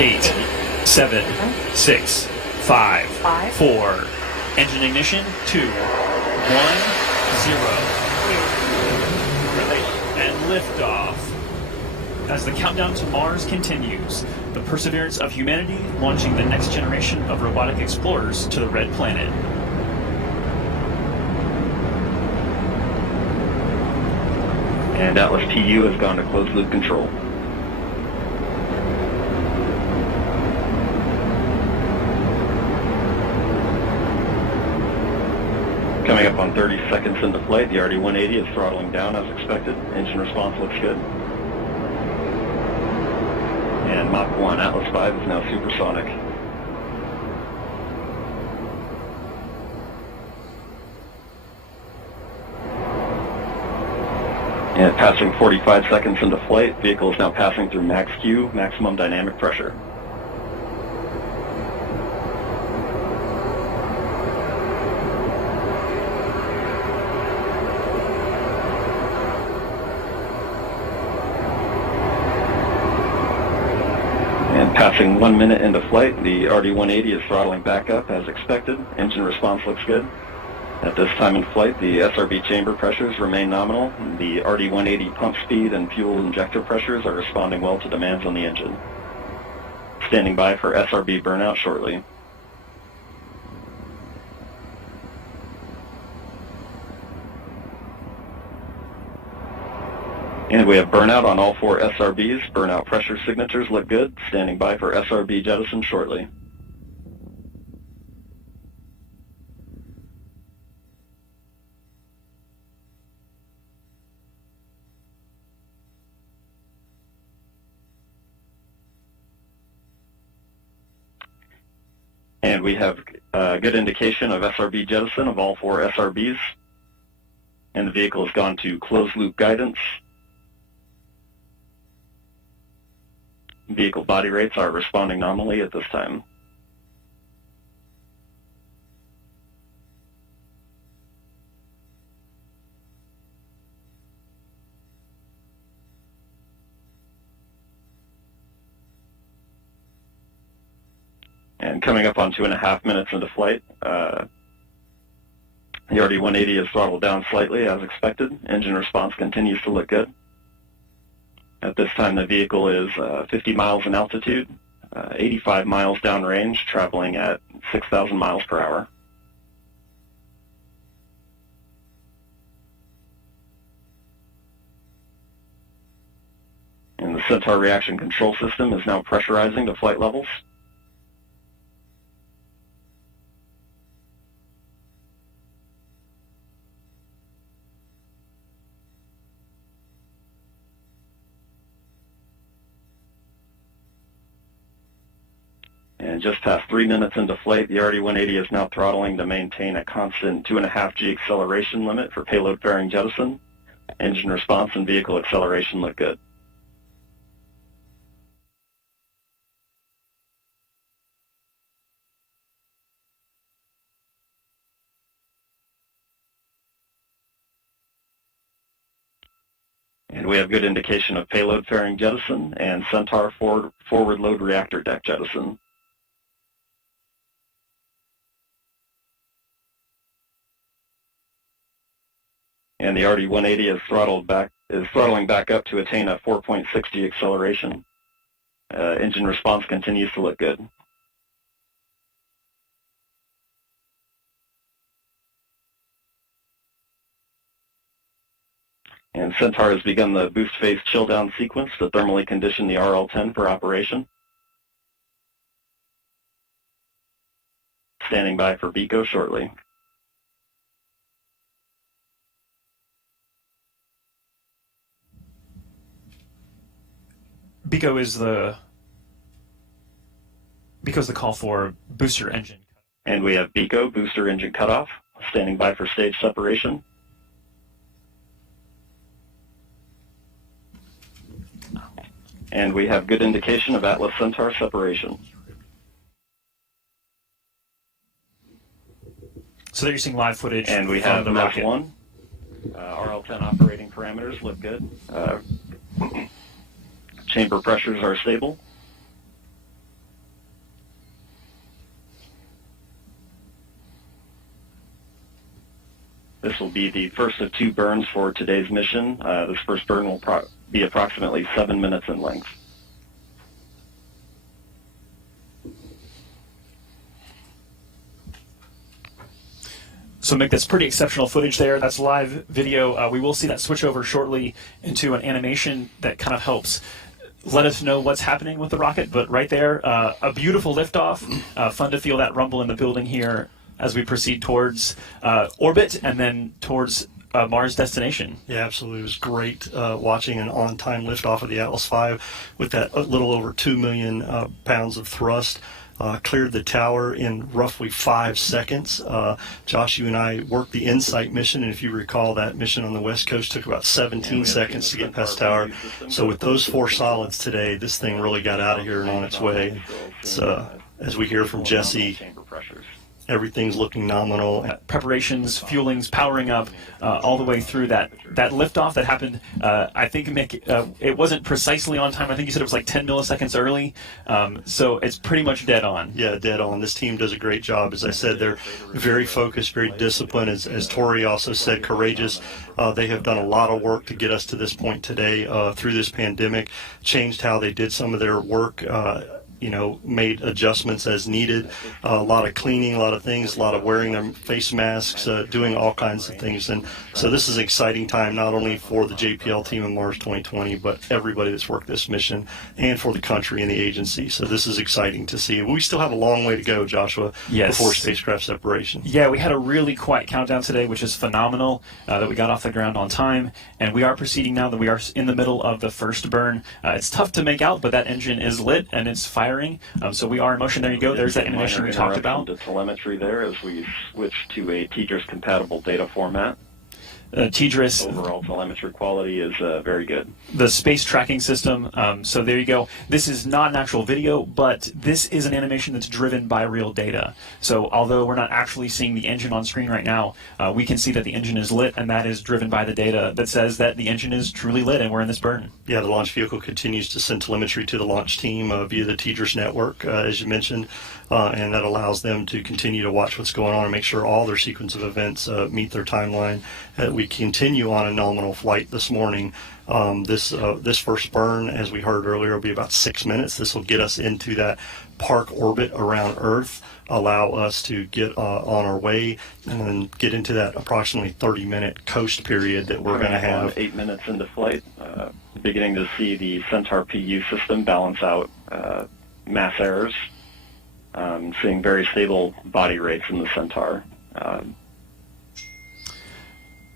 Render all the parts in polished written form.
8, 7, 6, 5, 4. Engine ignition, 2, 1, 0. And liftoff. As the countdown to Mars continues, the perseverance of humanity launching the next generation of robotic explorers to the Red Planet. And Atlas TU has gone to closed loop control. Coming up on 30 seconds into flight, the RD-180 is throttling down as expected. Engine response looks good. And Mach 1 Atlas V is now supersonic. And passing 45 seconds into flight, vehicle is now passing through max Q, maximum dynamic pressure. And passing 1 minute into flight, the RD-180 is throttling back up as expected. Engine response looks good. At this time in flight, the SRB chamber pressures remain nominal. The RD-180 pump speed and fuel injector pressures are responding well to demands on the engine. Standing by for SRB burnout shortly. And we have burnout on all 4 SRBs. Burnout pressure signatures look good. Standing by for SRB jettison shortly. And we have a good indication of SRB jettison of all 4 SRBs. And the vehicle has gone to closed loop guidance. Vehicle body rates are responding nominally at this time. And coming up on 2.5 minutes into flight, the RD-180 is throttled down slightly as expected. Engine response continues to look good. At this time, the vehicle is 50 miles in altitude, 85 miles downrange, traveling at 6,000 miles per hour. And the Centaur reaction control system is now pressurizing to flight levels. And just past 3 minutes into flight, the RD-180 is now throttling to maintain a constant 2.5 G acceleration limit for payload fairing jettison. Engine response and vehicle acceleration look good. And we have good indication of payload fairing jettison and Centaur forward load reactor deck jettison. And the RD-180 is throttling back up to attain a 4.6 G acceleration. Engine response continues to look good. And Centaur has begun the boost phase chill down sequence to thermally condition the RL-10 for operation. Standing by for BECO shortly. BECO's the call for booster engine. And we have BECO, booster engine cutoff, standing by for stage separation. And we have good indication of Atlas Centaur separation. So there you're seeing live footage. And we have the Mach 1. RL-10 operating parameters look good. Chamber pressures are stable. This will be the first of 2 burns for today's mission. This first burn will be approximately 7 minutes in length. So, Mick, that's pretty exceptional footage there. That's live video. We will see that switch over shortly into an animation that kind of helps let us know what's happening with the rocket. But right there, a beautiful liftoff. Fun to feel that rumble in the building here as we proceed towards orbit and then towards Mars destination. Yeah, absolutely. It was great watching an on-time liftoff of the Atlas V with that little over 2 million pounds of thrust. Cleared the tower in roughly 5 seconds. Josh, you and I worked the InSight mission, and if you recall, that mission on the West Coast took about 17 seconds to get past tower. So with those 4 solids today, this thing really got out of here and on its way. So as we hear from Jesse, everything's looking nominal. Preparations, fuelings, powering up, all the way through that liftoff that happened. I think, Mick, it wasn't precisely on time. I think you said it was like 10 milliseconds early. So it's pretty much dead on. Yeah, dead on. This team does a great job. As I said, they're very focused, very disciplined. As Tori also said, courageous. They have done a lot of work to get us to this point today through this pandemic, changed how they did some of their work. Made adjustments as needed, a lot of cleaning, a lot of things, a lot of wearing their face masks, doing all kinds of things. And so this is an exciting time, not only for the JPL team in Mars 2020, but everybody that's worked this mission and for the country and the agency. So this is exciting to see. We still have a long way to go, Joshua, before spacecraft separation. Yeah, we had a really quiet countdown today, which is phenomenal, that we got off the ground on time. And we are proceeding now that we are in the middle of the first burn. It's tough to make out, but that engine is lit and it's firing. So we are in motion. There you go. There's that animation we talked about. The telemetry there as we switch to a TDRS compatible data format. TDRS. Overall telemetry quality is very good. The space tracking system. So there you go. This is not an actual video, but this is an animation that's driven by real data. So although we're not actually seeing the engine on screen right now, we can see that the engine is lit, and that is driven by the data that says that the engine is truly lit and we're in this burn. Yeah, the launch vehicle continues to send telemetry to the launch team via the TDRS network, as you mentioned, and that allows them to continue to watch what's going on and make sure all their sequence of events meet their timeline. We continue on a nominal flight this morning. This first burn, as we heard earlier, will be about 6 minutes. This will get us into that park orbit around Earth, allow us to get on our way, and then get into that approximately 30-minute coast period that we're going to have. 8 minutes into flight, beginning to see the Centaur PU system balance out mass errors, seeing very stable body rates in the Centaur.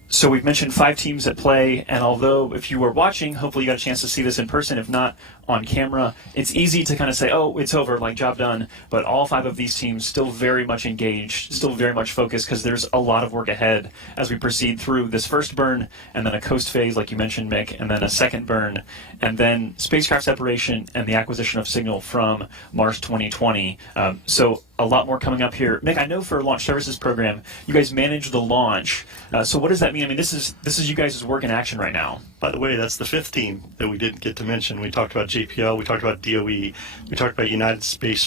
So we've mentioned 5 teams at play, and although if you were watching, hopefully you got a chance to see this in person. If not, on camera, it's easy to kind of say, oh, it's over, like job done, but all 5 of these teams still very much engaged, still very much focused, because there's a lot of work ahead as we proceed through this first burn, and then a coast phase, like you mentioned, Mick, and then a second burn, and then spacecraft separation and the acquisition of signal from Mars 2020. So a lot more coming up here. Mick, I know for Launch Services Program, you guys manage the launch. So what does that mean? I mean, this is you guys' work in action right now. By the way, that's the 5th team that we didn't get to mention. We talked about JPL, we talked about DOE, we talked about United States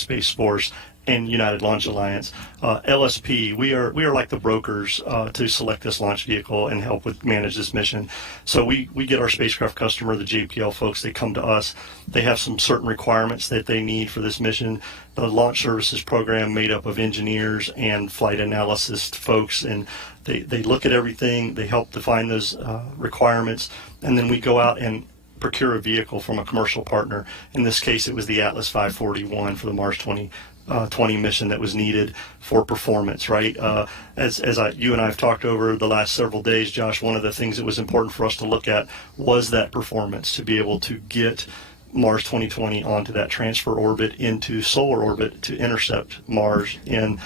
Space Force, and United Launch Alliance. LSP, we are like the brokers to select this launch vehicle and help with manage this mission. So we get our spacecraft customer, the JPL folks, they come to us. They have some certain requirements that they need for this mission. The Launch Services Program made up of engineers and flight analysis folks, and they look at everything, they help define those requirements, and then we go out and procure a vehicle from a commercial partner. In this case, it was the Atlas 541 for the Mars 2020 mission that was needed for performance, right? You and I have talked over the last several days, Josh, one of the things that was important for us to look at was that performance, to be able to get Mars 2020 onto that transfer orbit into solar orbit to intercept Mars in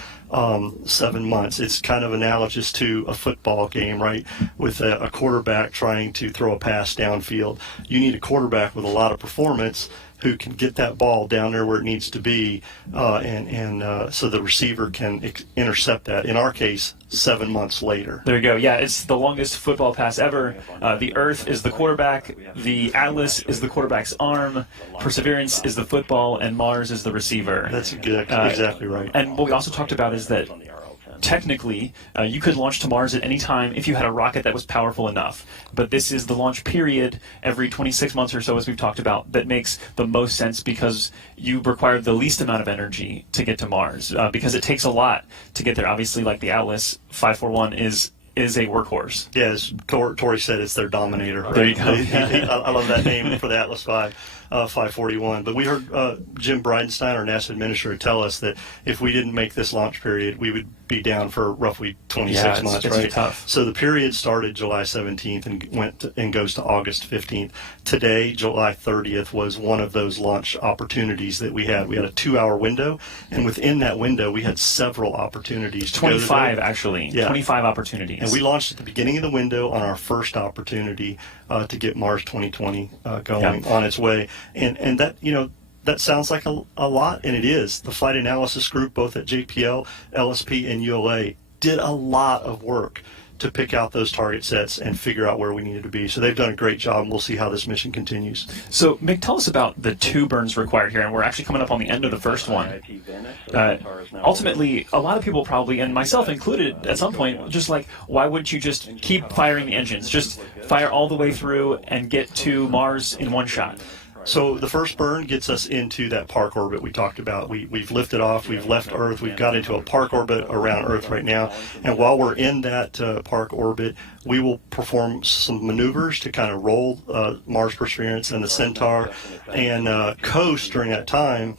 7 months. It's kind of analogous to a football game, right? With a quarterback trying to throw a pass downfield. You need a quarterback with a lot of performance who can get that ball down there where it needs to be, so the receiver can intercept that. In our case, 7 months later. There you go. Yeah, it's the longest football pass ever. The Earth is the quarterback, the Atlas is the quarterback's arm, Perseverance is the football, and Mars is the receiver. That's exactly right. And what we also talked about is that technically, you could launch to Mars at any time if you had a rocket that was powerful enough. But this is the launch period every 26 months or so, as we've talked about, that makes the most sense because you require the least amount of energy to get to Mars, because it takes a lot to get there. Obviously, like the Atlas 541 is a workhorse. Yeah, as Tori said, it's their Dominator. There you go. I love that name for the Atlas 541. But we heard Jim Bridenstine, our NASA administrator, tell us that if we didn't make this launch period, we would be down for roughly 26 months. It's right? tough. So the period started July 17th and goes to August 15th. Today, July 30th, was one of those launch opportunities that we had. We had a 2-hour window, and within that window, we had several opportunities. 25, actually. Yeah. 25 opportunities. And we launched at the beginning of the window on our first opportunity to get Mars 2020 going on its way. And that, that sounds like a lot, and it is. The flight analysis group, both at JPL, LSP, and ULA, did a lot of work to pick out those target sets and figure out where we needed to be. So they've done a great job, and we'll see how this mission continues. So, Mick, tell us about the 2 burns required here, and we're actually coming up on the end of the first one. Ultimately, a lot of people probably, and myself included at some point, just like, why wouldn't you just keep firing the engines? Just fire all the way through and get to Mars in one shot. So the first burn gets us into that park orbit we talked about. We've lifted off, we've left Earth, we've got into a park orbit around Earth right now. And while we're in that park orbit, we will perform some maneuvers to kind of roll Mars Perseverance and the Centaur and coast during that time,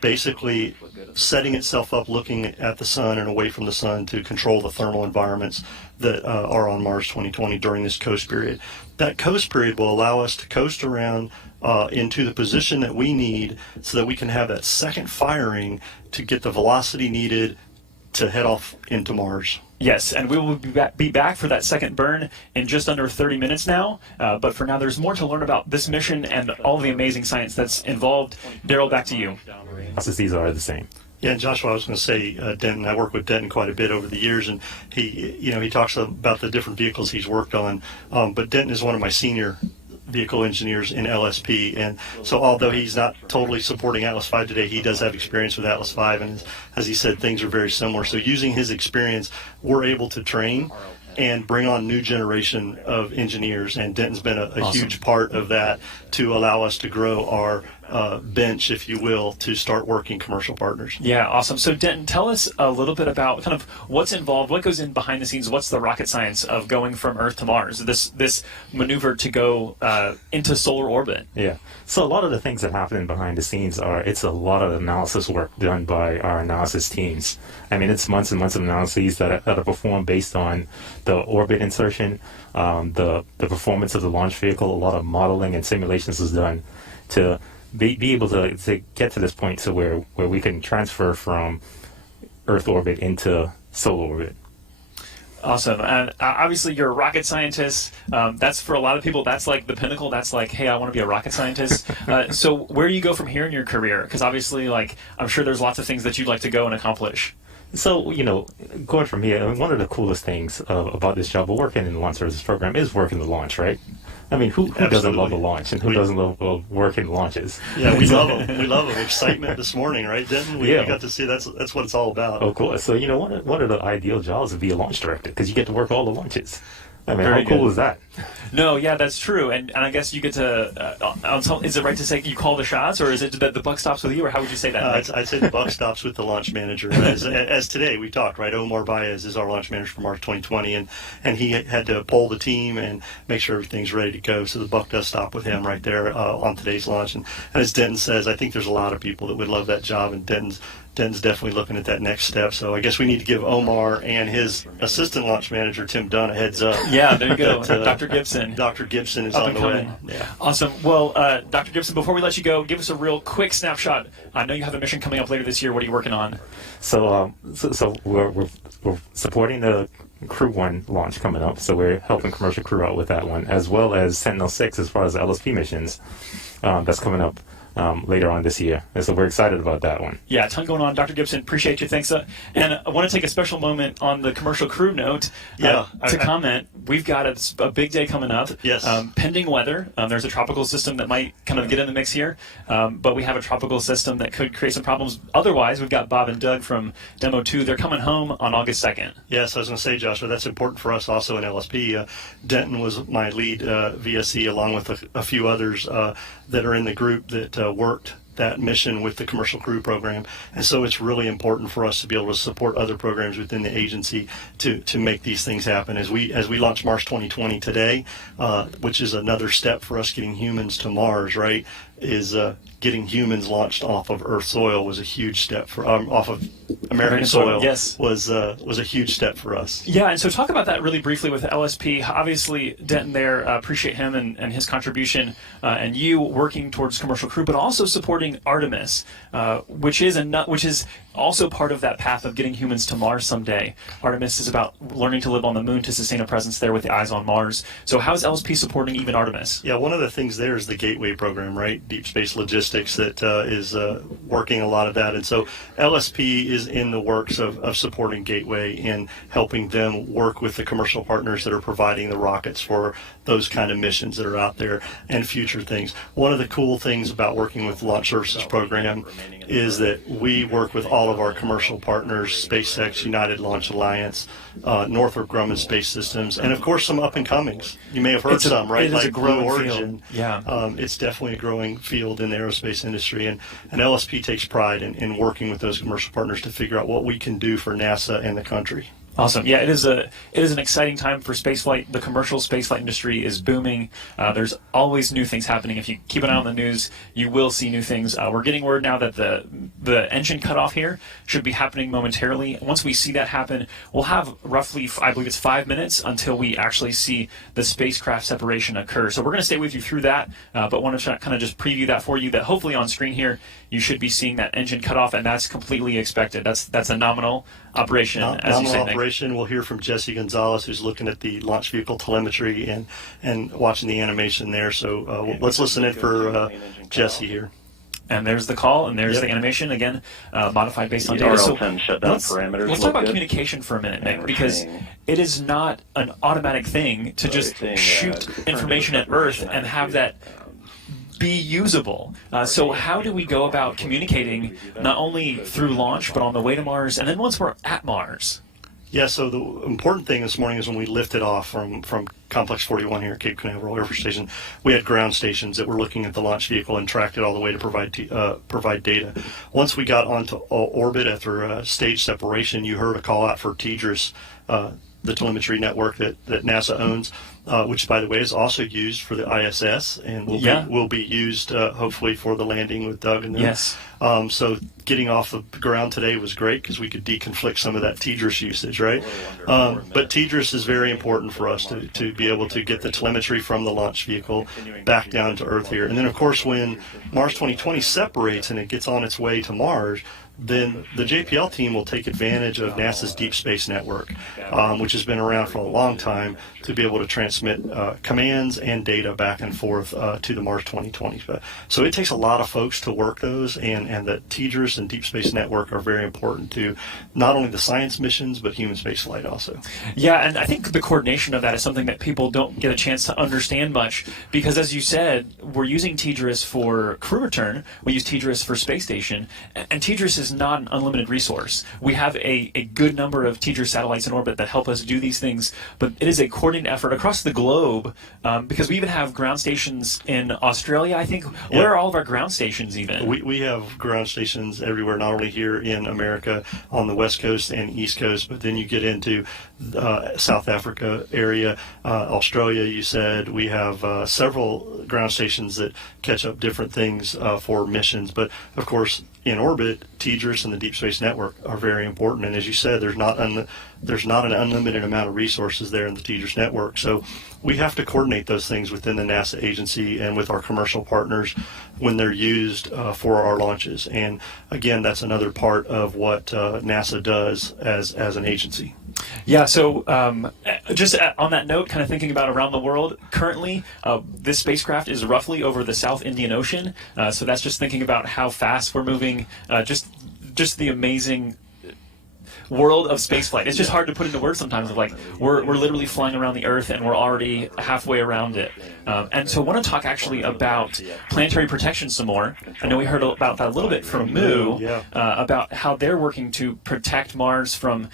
basically setting itself up looking at the sun and away from the sun to control the thermal environments that are on Mars 2020 during this coast period. That coast period will allow us to coast around into the position that we need so that we can have that second firing to get the velocity needed to head off into Mars. Yes, and we will be back for that second burn in just under 30 minutes now. But for now, there's more to learn about this mission and all the amazing science that's involved. Daryl, back to you. Processes are the same. Yeah, and Joshua, I was going to say, Denton, I worked with Denton quite a bit over the years, and he talks about the different vehicles he's worked on. But Denton is one of my senior vehicle engineers in LSP, and so although he's not totally supporting Atlas 5 today, he does have experience with Atlas 5, and as he said, things are very similar. So using his experience, we're able to train and bring on new generation of engineers, and Denton's been a Awesome. huge part of that to allow us to grow our bench, if you will, to start working commercial partners. Yeah, awesome. So, Denton, tell us a little bit about kind of what's involved, what goes in behind the scenes, what's the rocket science of going from Earth to Mars, this maneuver to go into solar orbit. Yeah. So a lot of the things that happen behind the scenes it's a lot of analysis work done by our analysis teams. I mean, it's months and months of analyses that are performed based on the orbit insertion, the performance of the launch vehicle. A lot of modeling and simulations is done to be able to get to this point to where we can transfer from Earth orbit into solar orbit. Awesome. And obviously you're a rocket scientist. That's for a lot of people, that's like the pinnacle. That's like, hey, I want to be a rocket scientist. So where do you go from here in your career? Because obviously, like, I'm sure there's lots of things that you'd like to go and accomplish. So, going from here, one of the coolest things about this job of working in the launch services program is working the launch, right? I mean, who doesn't love the launch, and who doesn't love working launches? Yeah, we love them. We love them. Excitement this morning, right, Denton? We got to see that's what it's all about. Of course. So, one of the ideal jobs would be a launch director, because you get to work all the launches. I mean, Very how cool good. is that? No, yeah, that's true. And I guess you get to, is it right to say you call the shots, or is it that the buck stops with you, or how would you say that? I'd say the buck stops with the launch manager. As today we talked, right? Omar Baez is our launch manager for Mars 2020, and he had to poll the team and make sure everything's ready to go. So the buck does stop with him right there on today's launch. And as Denton says, I think there's a lot of people that would love that job, and Denton's definitely looking at that next step. So I guess we need to give Omar and his assistant launch manager, Tim Dunn, a heads up. Yeah, there you go. That, Dr. Gibson. Dr. Gibson is Up on and the way. coming. Yeah. Awesome. Well, Dr. Gibson, before we let you go, give us a real quick snapshot. I know you have a mission coming up later this year. What are you working on? So we're supporting the Crew 1 launch coming up, so we're helping commercial crew out with that one, as well as Sentinel-6 as far as the LSP missions that's coming up later on this year. And so we're excited about that one. Yeah, a ton going on. Dr. Gibson, appreciate you. Thanks. And I want to take a special moment on the commercial crew note to comment. We've got a big day coming up. Yes. Pending weather. There's a tropical system that might kind of get in the mix here, but we have a tropical system that could create some problems. Otherwise, we've got Bob and Doug from Demo 2. They're coming home on August 2nd. Yes, I was going to say, Joshua, that's important for us also in LSP. Denton was my lead VSE along with a few others that are in the group that worked that mission with the commercial crew program, and so it's really important for us to be able to support other programs within the agency to make these things happen. As we launch Mars 2020 today, which is another step for us getting humans to Mars, right? Is getting humans launched off of Earth soil was a huge step for off of American soil. Yes, was a huge step for us. Yeah, and so talk about that really briefly with LSP. Obviously, Denton there, appreciate him and his contribution, and you working towards commercial crew, but also supporting Artemis, which is also part of that path of getting humans to Mars someday. Artemis is about learning to live on the moon to sustain a presence there with the eyes on Mars. So how is LSP supporting even Artemis? Yeah, one of the things there is the Gateway program, right? Deep Space Logistics that is working a lot of that. And so LSP is in the works of supporting Gateway and helping them work with the commercial partners that are providing the rockets for those kind of missions that are out there and future things. One of the cool things about working with the Launch Services Program is that we work with all of our commercial partners, SpaceX, United Launch Alliance, Northrop Grumman Space Systems, and of course some up and comings. You may have heard some, right? It is like a growing Blue Origin. field. Yeah. It's definitely a growing field in the aerospace industry, and LSP takes pride in working with those commercial partners to figure out what we can do for NASA and the country. Awesome. Yeah, it is an exciting time for spaceflight. The commercial spaceflight industry is booming. There's always new things happening. If you keep an eye on the news, you will see new things. We're getting word now that the engine cutoff here should be happening momentarily. Once we see that happen, we'll have roughly, I believe it's 5 minutes until we actually see the spacecraft separation occur. So we're going to stay with you through that, but want to kind of just preview that for you, that hopefully on screen here, you should be seeing that engine cutoff, and that's completely expected. That's a nominal operation, as you say, Nick. We'll hear from Jesse Gonzalez, who's looking at the launch vehicle telemetry and watching the animation there. So let's listen in for Jesse here. And there's the call, and there's the animation, again, modified based on data. So shutdown parameters. Let's talk about communication for a minute, Nick, because it is not an automatic thing to just shoot information at Earth and have that be usable. So how do we go about communicating not only through launch, but on the way to Mars, and then once we're at Mars? Yeah, so the important thing this morning is when we lifted off from Complex 41 here at Cape Canaveral Air Force Station, we had ground stations that were looking at the launch vehicle and tracked it all the way to provide data. Once we got onto orbit after stage separation, you heard a call out for TDRS, the telemetry network that NASA owns, which, by the way, is also used for the ISS and will be used hopefully for the landing with Doug and them. Yes. So getting off the ground today was great because we could deconflict some of that TDRS usage, right? But TDRS is very important for us to be able to get the telemetry from the launch vehicle back down to Earth here. And then, of course, when Mars 2020 separates and it gets on its way to Mars, then the JPL team will take advantage of NASA's Deep Space Network, which has been around for a long time, to be able to transmit commands and data back and forth to the Mars 2020. So it takes a lot of folks to work those, and the TDRS and Deep Space Network are very important to not only the science missions, but human space flight also. Yeah, and I think the coordination of that is something that people don't get a chance to understand much, because as you said, we're using TDRS for crew return, we use TDRS for space station, and TDRS is not an unlimited resource. We have a good number of TDRS satellites in orbit that help us do these things, but it is a coordinated effort across the globe, because we even have ground stations in Australia, I think. Yeah. Where are all of our ground stations even? We have ground stations everywhere, not only here in America on the West Coast and East Coast, but then you get into South Africa area, Australia, you said. We have several ground stations that catch up different things for missions, but of course in orbit, TDRS and the Deep Space Network are very important. And as you said, there's not an unlimited amount of resources there in the TDRS network. So we have to coordinate those things within the NASA agency and with our commercial partners when they're used for our launches. And again, that's another part of what NASA does as an agency. Yeah, so just on that note, kind of thinking about around the world, currently this spacecraft is roughly over the South Indian Ocean. So that's just thinking about how fast we're moving, just the amazing world of spaceflight. It's just hard to put into words sometimes of like, we're literally flying around the Earth and we're already halfway around it. And so I want to talk actually about planetary protection some more. I know we heard about that a little bit from Moo, about how they're working to protect Mars from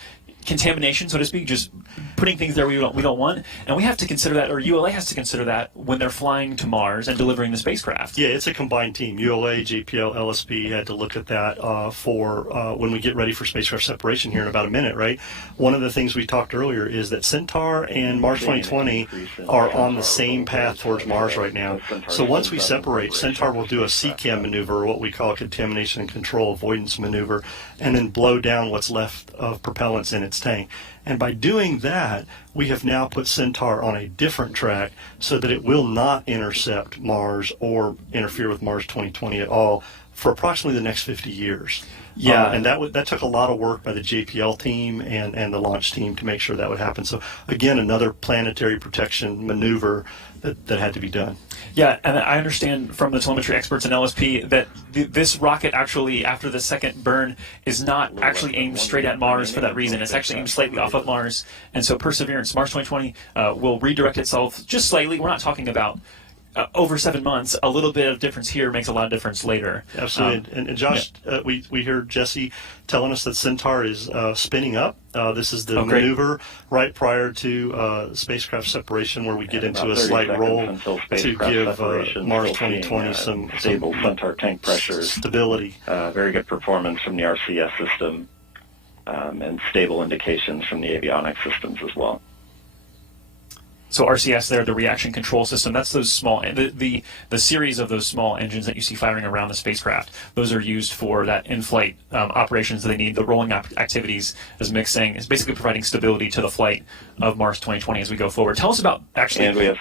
contamination, so to speak, just putting things there we don't want, and we have to consider that, or ULA has to consider that when they're flying to Mars and delivering the spacecraft. Yeah, it's a combined team. ULA, JPL, LSP had to look at that for when we get ready for spacecraft separation here in about a minute, right? One of the things we talked earlier is that Centaur and Mars 2020 are on the same path towards Mars right now. So once we separate, Centaur will do a CCAM maneuver, what we call a contamination and control avoidance maneuver, and then blow down what's left of propellants in its tank. And by doing that, we have now put Centaur on a different track so that it will not intercept Mars or interfere with Mars 2020 at all for approximately the next 50 years. Yeah, and that took a lot of work by the JPL team and the launch team to make sure that would happen. So again, another planetary protection maneuver that had to be done. Yeah, and I understand from the telemetry experts in LSP that this rocket actually, after the second burn, is not actually aimed straight at Mars for that reason. It's actually aimed slightly off of Mars, and so Perseverance, Mars 2020, will redirect itself just slightly. We're not talking about over 7 months. A little bit of difference here makes a lot of difference later. Absolutely. And Josh, we heard Jesse telling us that Centaur is spinning up. This is the maneuver right prior to spacecraft separation, where we get into a slight roll to give Mars 2020 some stable Centaur tank pressures, stability. Very good performance from the RCS system, and stable indications from the avionics systems as well. So RCS there, the reaction control system, that's those small, the series of those small engines that you see firing around the spacecraft. Those are used for that in-flight operations that they need. The rolling activities, as Mick's saying, is basically providing stability to the flight of Mars 2020 as we go forward. Tell us about actually... And we have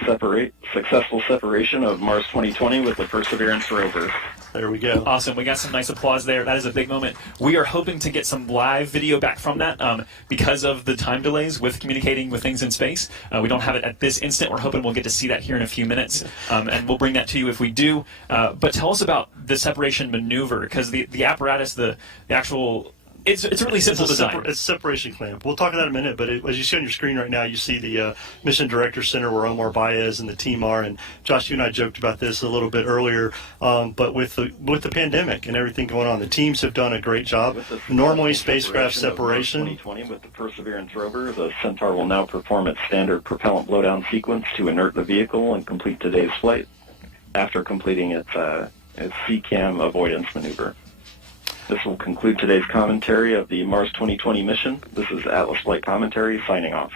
successful separation of Mars 2020 with the Perseverance rover. There we go. Awesome. We got some nice applause there. That is a big moment. We are hoping to get some live video back from that because of the time delays with communicating with things in space. We don't have it at this instant. We're hoping we'll get to see that here in a few minutes, and we'll bring that to you if we do. But tell us about the separation maneuver, because the apparatus, the actual... It's a really simple design. It's a separation clamp. We'll talk about that in a minute, but as you see on your screen right now, you see the Mission Director Center where Omar Baez and the team are. And Josh, you and I joked about this a little bit earlier, but with the pandemic and everything going on, the teams have done a great job. Normally, spacecraft separation. 2020 with the Perseverance rover, the Centaur will now perform its standard propellant blowdown sequence to inert the vehicle and complete today's flight after completing its CCAM avoidance maneuver. This will conclude today's commentary of the Mars 2020 mission. This is Atlas Flight Commentary signing off.